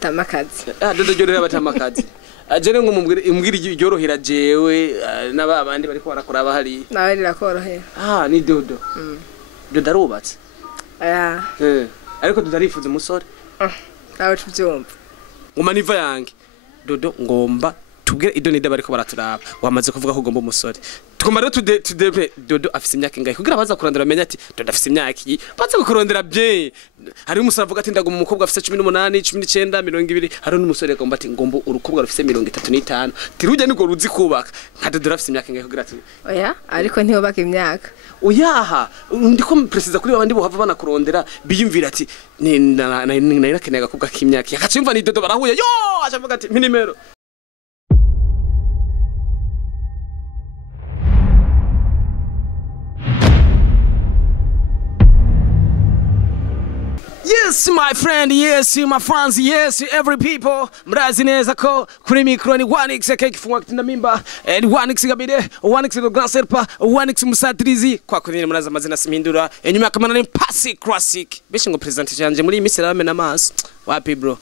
Tamakazi. Dodo ryorera batamakazi. Ajere ngo mumbwira iryorohera jewe n'abandi bariko barakora bahari. Nawe rirakorohera. Ni Dodo. Dodo arubatse. Ariko Dodo arifuza umusore. Nawe tuvyumva. Umaniva yange. Dodo ngomba tubwire idonide bariko baraturaba. Wamaze kuvuga ko ugomba umusore. Tugomba rero tudebe Dodo afise imyaka ingahe kugira baza kurondera bamenye ati Dodo afise imyaka iki. Baza kurondera bye. Hari umusore avuga ati ndaga umukobwa afise 18, 19, 20. Hari n'umusore agomba ati ngomba urukobwa rufise 35. Tirujya niko ruzi kubaka. Nka Dodo afise imyaka ingahe kugira ati. Oya, ariko ntiyobaka imyaka. Oyaha, ndiko precisa kuri babandi bo hava banakurondera biyumvira ati narakeneye agakobwa k'imyaka. Yakacimva ni Dodo barahuye. Yo, acavuga ati minimero. Yes, my friend, yes, my friends, yes, every people. Mrazi neza ko kuri mikro ni 1x kifungwa kitinda mimba. Ni 1x gabide, 1x do grand serpa, 1x musatrizi. Kwa kuri mraza mazina simindura. Nyuma ya kamera ni Pasi Classic. Bishe ngo presentation yanje muri imisi rame na maso. Wapi bro?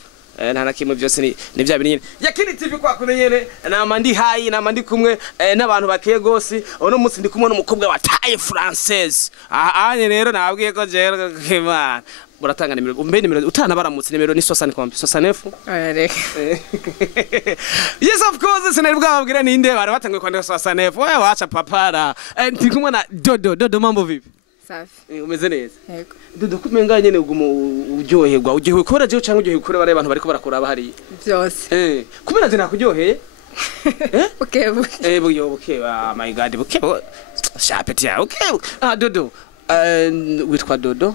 Nta kimwe byose ni bya binini. Yakini TV kwa kuri nyene na mandi hayi na mandi kumwe n'abantu bakeye gose. Ono munsi ndi kumwe n'umukobwa wa taille française. Rero nabwiye ko jero kemana. Muratanga nimero nimero utana baramutse nimero ni 69 Yes, of course, sinari bwababwira ninde bari batangiye kwandika 69 wewe wacha papara ndi kumwe na Dodo mambo vipi safi umeze neza yego Dodo kumenga nyene uryoherwa ugiye ukora je cyangwa ugiye ukora bare abantu bariko barakora bahari byose kumena zina kuryoheye okay my god shapeti ya okay Dodo witwa Dodo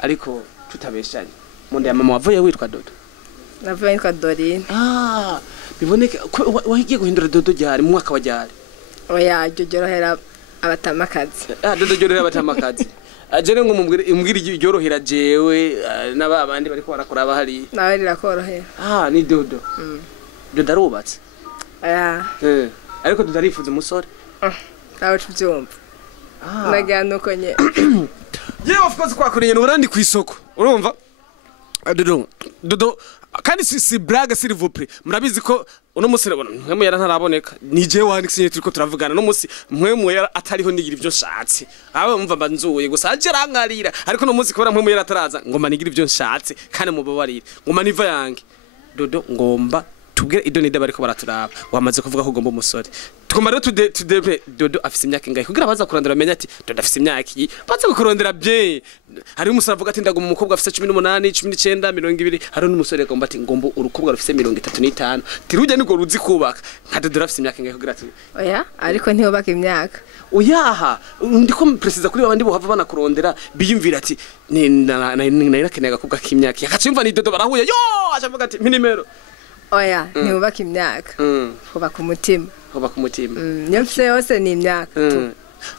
ariko tutabeshanye monde ya mama wavuye witwa Dodo navuye witwa Dorine biboneke wahigiye guhindura Dodo ryari mu mwaka wa ryari oya ryorohera abatamakazi Dodo ryorera abatamakazi ajere ngo mumbwira iryorohera jewe n'abandi bariko barakora bahari nawe rirakorohera ni Dodo Dodo arubatse ariko Dodo arifuza umusore nawe tuvyumva nagira nuko nye Yeah, of course kwa kuri nyene urandi kwisoko urumva Dodo kandi si braga s'il vous plaît murabizi ko uno musi mwemu yara ntaraboneka ni je wanixinye turiko turavugana no musi mwemu yara atariho nigira ivyo nshatse awe mumva mbanzuye gusa aje rangarira ariko no musi kubera mwemu yara ataraza ngoma nigira ivyo nshatse kandi mubabarire ngoma niva yange Dodo ngomba tubwire idonide bariko baraturaba wamaze kuvuga ko ugomba umusore tugomba rero tudebe Dodo afise imyaka ingahe kugira baza kurondera bamenye ati Dodo afise imyaka iki baza kurondera bye hari umusore avuga ati ndaga umukobwa afise 18, 19, 20 hari n'umusore agomba ati ngomba urukobwa rufise 35 tirujya niko ruzi kubaka nka Dodo afise imyaka ingahe kugira ati oya ariko ntiyobaka imyaka oyaha ndiko precisa kuri babandi bo hava banakurondera biyumvira ati narakeneye agakobwa k'imyaka yakacimva ni Dodo barahuye yo acavuga ati minimero oya ntibubaka imyaka hubaka umutima niyo mfise yose ni imyaka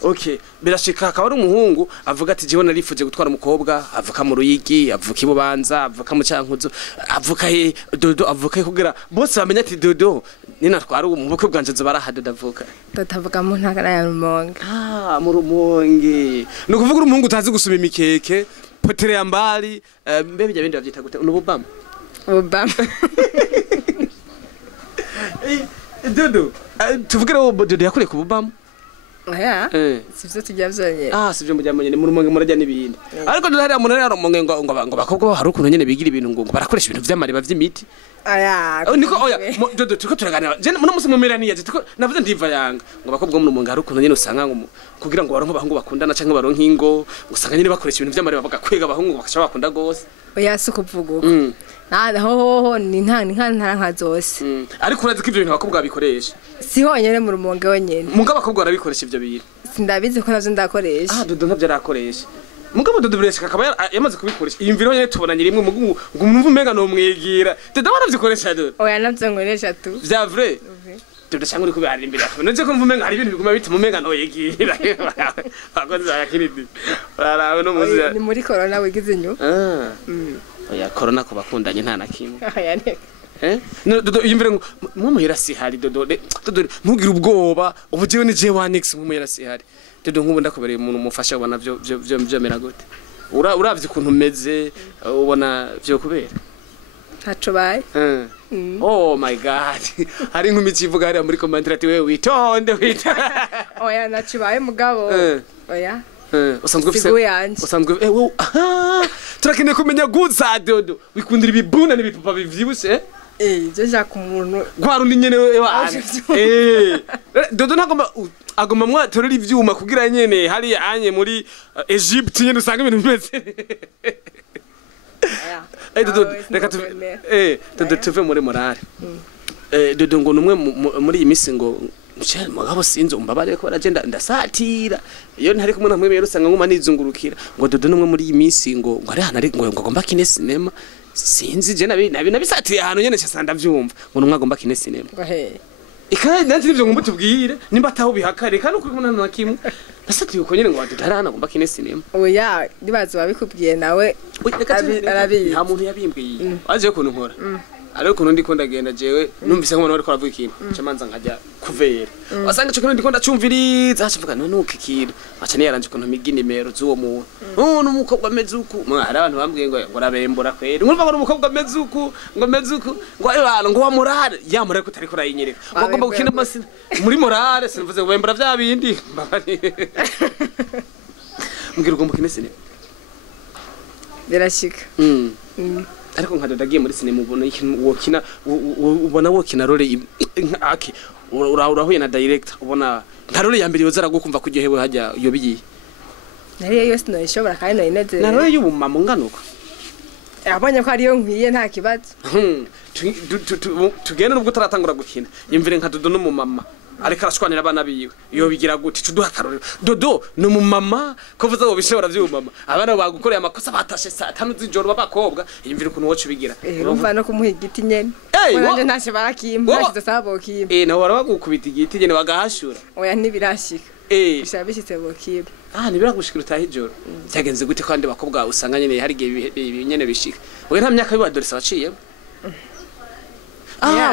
okay birashika akaba ari umuhungu avuga ati jewe narifuje gutwara umukobwa avuka mu Ruyigi avuka ibubanza avuka mu Cankuzo avuka Dodo avuka kugira bose bamenya ati Dodo ninatwara mu bukwe bwanje zobara Dodo avuka mu ntara ya Rumonge mu Rumonge no kuvuga umuhungu utazi gusuma imikeke potere ya mbali mbebe bya bindi bavyita gute unububama Dodo tuvugira wo Dodo yakore ku bubamu oya sivyo tujya vyonyene sivyo mujya nyene mu Rumonge murajya nibindi ariko Dodo hari umuntu ari Rumonge ngo bakobwa hari ukuntu nyene bigira ibintu ngo barakoresha ibintu vy'amariba vy'imiti niko oya Dodo tuko turaganira je no musi mumeraniye tuko navuze ndiva yanga ngo bakobwa mu Rumonge hari ukuntu nyene usanga ngo kugira ngo baronke abahungu bakundana canke baronke ingo usanga nyene bakoresha ibintu vy'amariba bagakwega abahungu bakashaka bakunda gose oya sukuvuga ho ni nka zose ariko urazi ko ivyo bintu bakobwa babikoresha si honyene mu Rumonge honyene mugabo bakobwa barabikoresha ivyo bintu sindabizi ko navyo ndakoresha Dodo ntavyo arakoresha mugabo Dodo bireshaka akaba yamaze kubikoresha iyumviro nyene tubonanye rimwe ngo umwumva umenga no mwegera Dodo baravikoresha Dodo oya navyo ngoresha tu vya vrai Dodo cyangwa uri kubihari imbere yawe nje ko mvumenga hari ibintu biguma bituma umenga no yegera bakoze yakiridi barawe no muzi ni muri corona wigize nyu oya corona ko bakundanye nta nakimwe no Dodo yimvire ngo muhira si hari Dodo ntugire ubwoba ubujewe ni je wanix muhira si hari Dodo nkubu ndakobereye umuntu mufasha ubona byo mera gute uravye ukuntu meze ubona byo kubera ntaco baye oh my god hari nkumi civuga hari muri commentaire ati wewe witonde oya ntaco baye mugabo oya usanzwe ufise usanzwe wewe turakeneye kumenya guza dodo wikundira ibibuna n'ibipupa bivyibushe je nshaka umuntu gwarundi nyene wane dodo ntagomba agomba mwatorera ivyuma kugira nyene hari anye muri Egypt nyene usanga ibintu bimeze dodo reka dodo tuve muri morale dodo ngo numwe muri iyi misi ngo Michel mugabo sinzi umbabare ko baragenda ndasatira iyo ntari kumwe namwe rero usanga nguma nizungurukira ngo dodo numwe muri iyi misi ngo ari hana ari ngo ngomba kine cinema sinzi je nabisatiriye ahantu nyene cyasanda vyumva ngo numwe agomba kine cinema ikaye nanti nivyo ngomba tubwire nimba ataho bihakare kandi uko kumana na kimwe nasatiye uko nyene ngo wadutarana ngomba kine cinema oya ndibazo babikubwiye nawe arabiye nta muntu yabimbwiye aje kuntu nkora ariko kuno ndiko ndagenda jewe numvise nk'umuntu ariko aravuga ikintu camanza nkajya kuvera wasanga cyo kuno ndiko ndacumviriza hacivuga none ukikintu aca niyaranje kuntu migi nimero z'uwo muntu n'umukobwa mezuku hari abantu bambwiye ngo rabembora kweri ngumva ngo umukobwa mezuku ngo ayo bantu ngo wa morale ya morale ko tariko rayinyereka bagomba gukina amasina muri morale sinvuze bembora vya bindi mbwira ugomba kine sinema birashika ariko nkadadagiye muri sinema ubona ikintu wokina ubona wokina role aki urahuye na director ubona nka role ya mbere yozara gukumva kuryohewe hajya iyo bigiye nari yose no ishobora kandi no ineze na role y'ubumama nganuka abonye ko ariyo nkwiye nta kibazo tugenda nubwo taratangura gukina yimvire nka dodo n'umumama ariko arashwanira abana biwe iyo bigira gute cuduha karore dodo no mumama ko vuza ngo bishobora vy'umama abana bagukoreye amakosa batashe saa 5 z'ijoro babakobwa yimvira ukuntu wocu bigira urumva no kumuha igiti nyene wanje ntashe barakimba ntashe sabo kimba nawe barabagukubita igiti nyene bagahashura oya ntibirashika bishabishitse bokimba ntibiragushikira utahijoro cyagenze gute kandi bakobwa usanga nyene hari gihe nyene bishika we nta myaka y'abadoresa waciye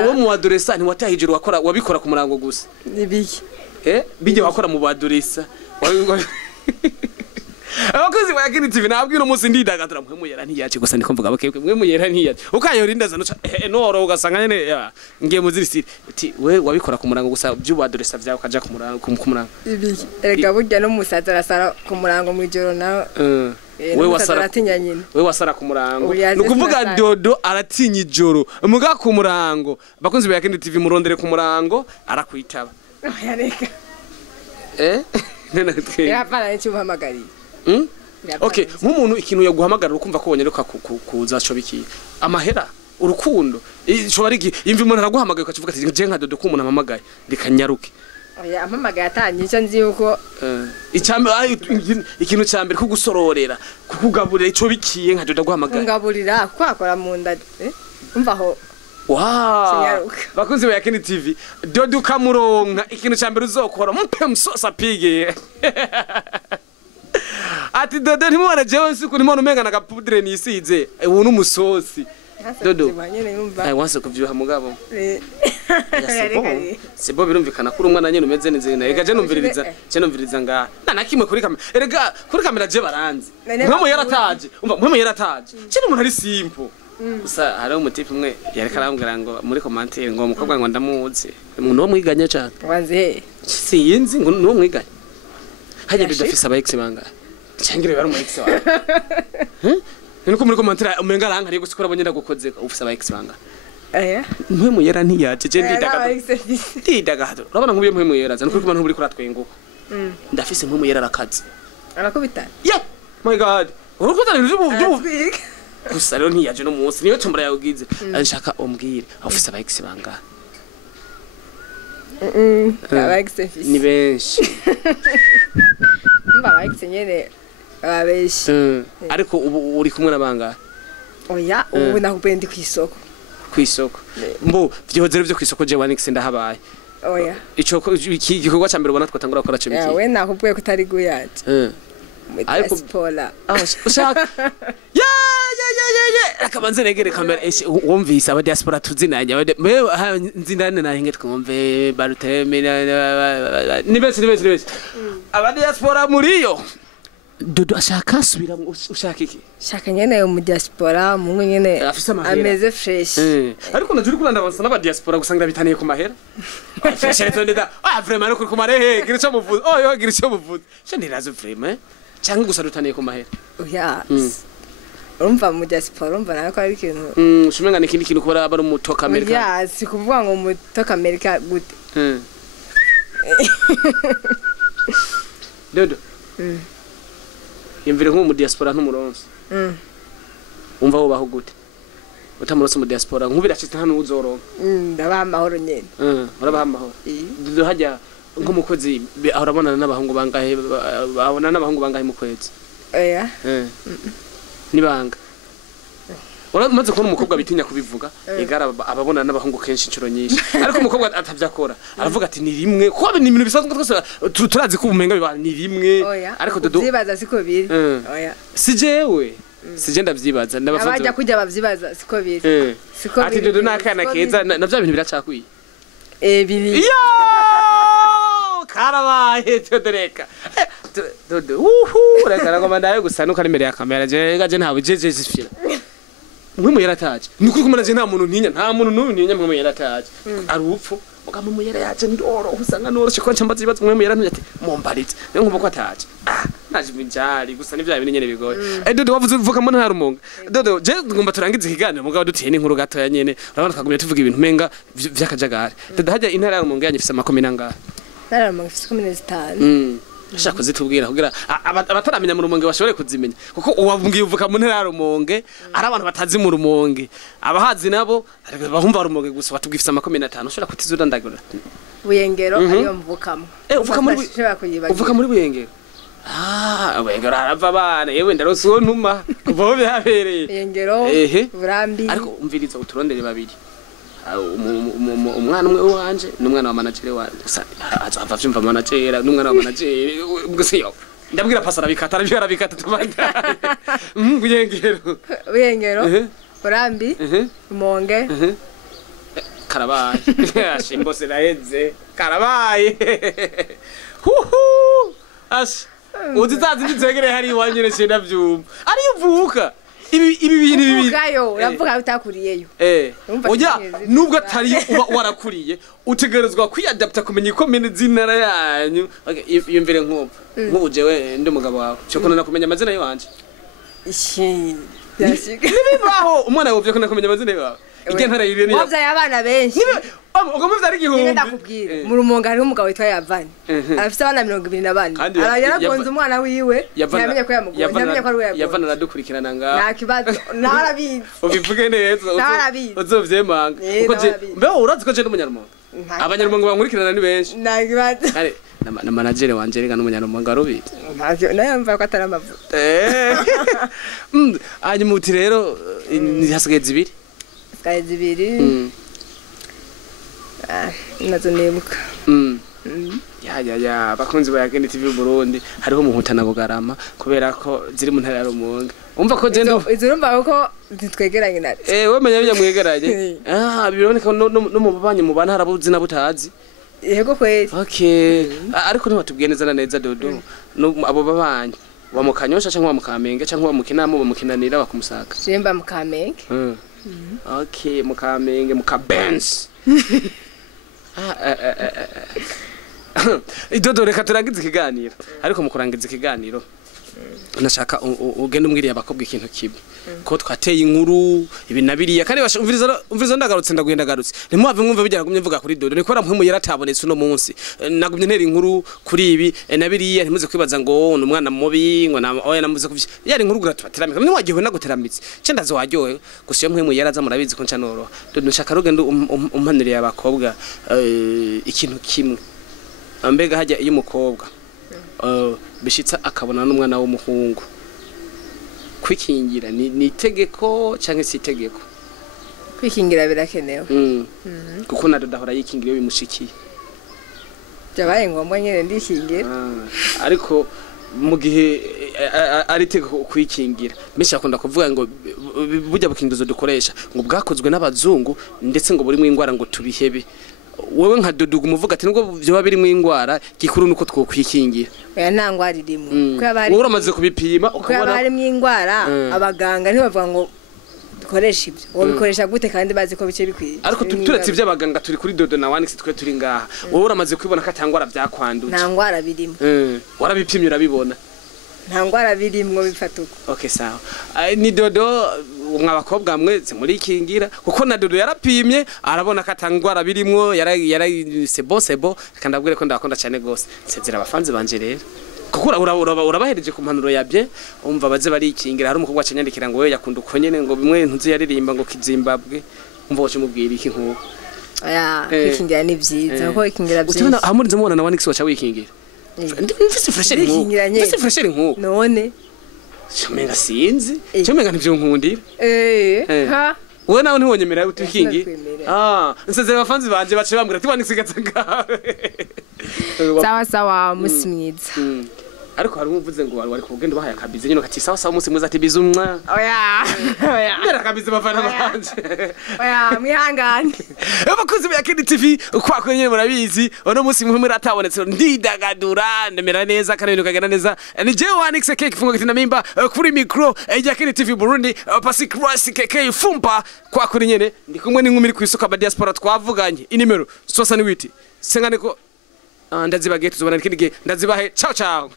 wo mu adoresa ni watahijuru wakora wabikora ku murango gusa nibiki bije wakora mu badoresa abakozi ba Kini TV nabwira umunsi ndidagadura mwe yera ntiyaje gusa ndiko mvuga bakebwe mwe yera ntiyaje ukayorinda zano noro ugasanga nyene ngiye muzirisire uti we wabikora ku murango gusa by'ubadoresa byawe kaja ku murango ibiki erega burya no musaza arasara ku murango mu ijoro nawe we wasara atinya nyine we wasara ku murango nukuvuga dodo aratinya ijoro muga ku murango bakunzi ba Kini TV murondere ku murango arakwitaba yareka nene twe yapana n'icyuhamagariye okay nk'umuntu ikintu yaguhamagarira ukumva ko bonyeruka kuza cobiki amahera urukundo cyo ari imvi umuntu araguhamagaye ukavuga ati je nka dodo ko umuntu amamagaye ndikanyaruke oya amamagaye atanyije nzi yuko ikintu cyambere ko gusororera kukugaburira ico bikiye nka dodo guhamagaye kungaburira kwakora mu nda umvaho bakunzi ba Kini TV dodo kamuronka ikintu cyambere uzokora mpe musosa pige ati dodo ntimubona jewe nsiku ntimubona umenga na gapudre nisize ubu n'umusosi dodo wanse kuvyuha mugabo sebo birumvikana kuri umwana nyene umeze neze ega je numviriza nga nakimwe kuri kamera erega kuri kamera je baranze mpamo yarataje umva mpamo yarataje cyo umuntu ari simple gusa hari umutipe umwe yareka arambwira ngo muri commentaire ngo umukobwa ngo ndamuzi umuntu wo mwiganye cyane wanze sinzi ngo no mwiganye hajya bidafisa aba ex banga cyangire bari mu ex wa nuko muri commentaire umenga ranka ari gusikora abonye ndagukoze ufisa aba ex banga mwe muyera ntiyaje je ndidagadura urabona nkubiye mwe muyera zano kuko ntuburi kuratwenguko ndafise mwe muyera arakaze arakubita my god urukuta n'ibyo gusa rero ntiyaje no munsi niyo tumbura yawugize anshaka umbwire ufisa aba ex banga aba ex ni benshi aba ex nyene abeshi ariko ubu uri kumwe nabanga oya ubu nakubendi kwisoko mbo vyozere byo kwisoko je wanix ndahabaye oya ico igikorwa cyambere ubona twatangura gukora cyo biki we nakubwiye kutari guyaje Diaspora ushaka akabanze negere kamera wumvise aba Diaspora tuzinanya nzindane nahinge twumve baruteme ni bese aba Diaspora muriyo Dodo ashaka subira ushaka iki shaka nyene yo mu diaspora mungu nyene ameze fresh ariko najuri kulanda bansa n'aba diaspora gusangira bitaniye ku mahera fresh rero ndida vraiment no ku marehe giricho muvuze yo giricho muvuze cyo ndirazo vraiment cyangwa gusa dutaniye ku mahera oya urumva mu diaspora urumva nawe ko ari ikintu ushumenga n'ikindi kintu kubara aba mu toka America ya si kuvuga ngo mu toka America gute Dodo yimvire nko mu diaspora ntumuronse umva wo baho gute utamuronse mu diaspora nkubira cyitse hano uzoronka ndabaha amahoro nyene urabaha amahoro Dodo hajya nko mukozi ahorabonana n'abahungu bangahe babona n'abahungu bangahe mu kwezi oya nibanga maze kubona umukobwa bitinya kubivuga igara ababona n'abahungu kenshi incuro nyinshi ariko umukobwa atavyakora aravuga ati ni rimwe ko ni ibintu bisanzwe twese turazi ko ubumenga biba ni rimwe ariko Dodo zibaza siko biri oya sijewe sije ndavyibaza ndabafanze abajya kujya bavyibaza siko biri siko biri ati Dodo nakana keza navyo bintu biracakwiye biri yo karabaye Dodo Dodo reka ngoma ndaye gusanuka imbere ya kamera je ntawe jeje zifira mwe yarataje nukuri kumana je nta muntu n'uyu ntinya mwe yarataje ari upfu mugamba mwe yaraje ndoro usanga noroshe ko ncambaza ibibazo mwe yarantumye ati mumbaritse niyo nkumva ko ataje naje binjari gusa n'ivya bintu nyene bigoye Dodo wavuze uvuga mo nta rumonga Dodo je ngomba turangize ikiganiro mugabo dutiye n'inkuru gato ya nyene urabona twagumye tuvuga ibintu menga vy'akajagari Dodo hajya intara ya rumonga yanyifise amakome nangahe intara ya rumonga ifise 15 shaka zitubwira kugira abataramenya mu rumonge bashobore kuzimenya kuko uwabungiye uvuka mu ntara ya rumonge ari abantu batazi mu rumonge abahazi nabo bahumva rumonge gusa batubwifisa 15 ushobora kutizura ndagura buyengero ariyo mvukamo uvuka muri buyengero buyengero arava abana yewe ndarose uwo ntuma kuva aho byabereye buyengero burambi ariko umviriza uturondere babiri umwana umwe wanje n'umwana wa manager wanje azava vyumva manager n'umwana wa manager gusa yo ndabwira pasara bikata arabikata tubanda buyengero burambi rumonge karabaye ashimbo seraheze karabaye uzizazi nzegere hari wanyene cyenda vyumva ari uvuka ibi bintu bibiri uvugayo uravuga utakuriyeyo oya nubwo atari warakuriye utegerezwa kwiadapta kumenya ikomene zinara yanyu yumvire nk'ubu jewe ndi umugabo wawe cyo kunana kumenya amazina yanje nibibaho umwana wawe byo kumenya amazina yawe igihe ntara yire ni wabyaye abana benshi ugomba vyari igihumbi ndakubwira mu rumonga hari umugabo witwa Yavani afite abana 24 yaragonze umwana wiwe yamenye ko yamenye ko ari we Yavana aradukurikirana ngaho nta kibazo narabizi ubivuge neza uzovyemanga uko je mbe urazi ko je n'umunyarumonga abanyarumonga bankurikirana ni benshi nta kibazo na manager wanje rega n'umunyarumonga arubite nayo mva ko atari amavuta hanyuma uti rero hasigaye zibiri nazo nebuka ya bakunzi ba Yageni TV Burundi hariho muhutana Bugarama kubera ko ziri mu ntara ya Rumonge umva ko jendo izurumva ko zitwegeranye nari wemenya byamwegeranye biboneka no mu babanye mu bana harabuzi na butazi yego kweli okay ariko ntiwatubwiye neza Dodo abo babanye wa mukanyosha cyangwa wa mukamenge cyangwa wa mukinamo bamukinanira bakumusaka simba mukamenge okay mukamenge mukabenz Dodo reka turangize ikiganiro ariko mu kurangiza ikiganiro nashaka ugende umwiriye abakobwa ikintu kimwe ko twateye inkuru ibinabiriya kandi umviriza ndagarutse ndagarutse nimwave mwumva bijyana gumye mvuga kuri Dodo nikora mpwe mu yaratabonetse uno munsi nagumye ntera inkuru kuri ibi nabiriya ntimuze kwibaza ngo umwana mubi ngo oya namuze kuvye yari inkuru guratubateramika nimwagiwe naguteramitse cendaze waryohe gusa iyo mpwe mu yaraza murabizi ko ncanoro Dodo nshaka rugende umpaniriye abakobwa ikintu kimwe ambega hajya iyo umukobwa bishitsa akabona n'umwana w'umuhungu kwikingira ni itegeko cyangwa si itegeko kwikingira birakenewe kuko na Dodo ahora yikingira iyo bimushikiye byabaye ngombwa nyene ndikingira ariko mu gihe ari itegeko kwikingira benshi akunda kuvuga ngo burya bukingizo dukoresha ngo bwakozwe n'abazungu ndetse ngo buri mu ingwara ngo tubihebe wewe nka Dudugu muvuga ati nubwo byo babiri mu ingwara gikuru nuko twokwikingira oya nta ngwara irimo wowe uramaze kubipima ukabona bari mu ingwara abaganga ntibavuga ngo dukoresha ibyo wowe bikoresha gute kandi bazi ko bice bikwiye ariko turetse iby'abaganga turi kuri Dodo na Wanix twe turi ngaha wowe uramaze kwibona ko atangwara byakwanduje nta ngwara birimo warabipimye urabibona nta ngwara birimwo bifatuko okay sawa ni Dodo mwabakobwa mweze muri kingira kuko na Dodo yarapimye arabona ko atangwara birimwo yari sebo kandi abwire ko ndakunda cyane gose nsezera abafanzi banje rero kuko urabahereje ku mpanuro yabye umva baze barikingira hari umukobwa acanyandikira ngo we yakunda uko nyene ngo bimwe ntuzi yaririmba ngo kizimbabwe umva wacu mubwira iki nkuko oya kwikingira ni byiza kuko ikingira byinshi utuna amurinze mubona na Wanix wacha wikingira ndifise fresher nkuko none Chumenga sinzi chumenga nivyo nkundira ha wowe nawe ntiwonyemera utikingi nsezera abafanzi banje bace bambwira ati Wanix sawa sawa musi mwiza ariko hari umuvuze ngo wari kugenda bahaye akabize nyine kati sawa sawa musi mwiza ati bizumwa oya mera akabize bafana banje oya mwihangane abakozi ba Kid TV kwako nyine murabizi ono musi mwe muratabonetse ndidagadura ndemera neza kandi ibintu kagenda neza ni je Wanix keke funga kitina mimba kuri micro ya Kid TV Burundi pasi cross keke fumpa kwako nyine ndi kumwe n'inkumi ku isoko ba Diaspora twavuganye inimero 68 sengane ko ndazibagiye tuzobana n'ikindi gihe ndazibahe ciao ciao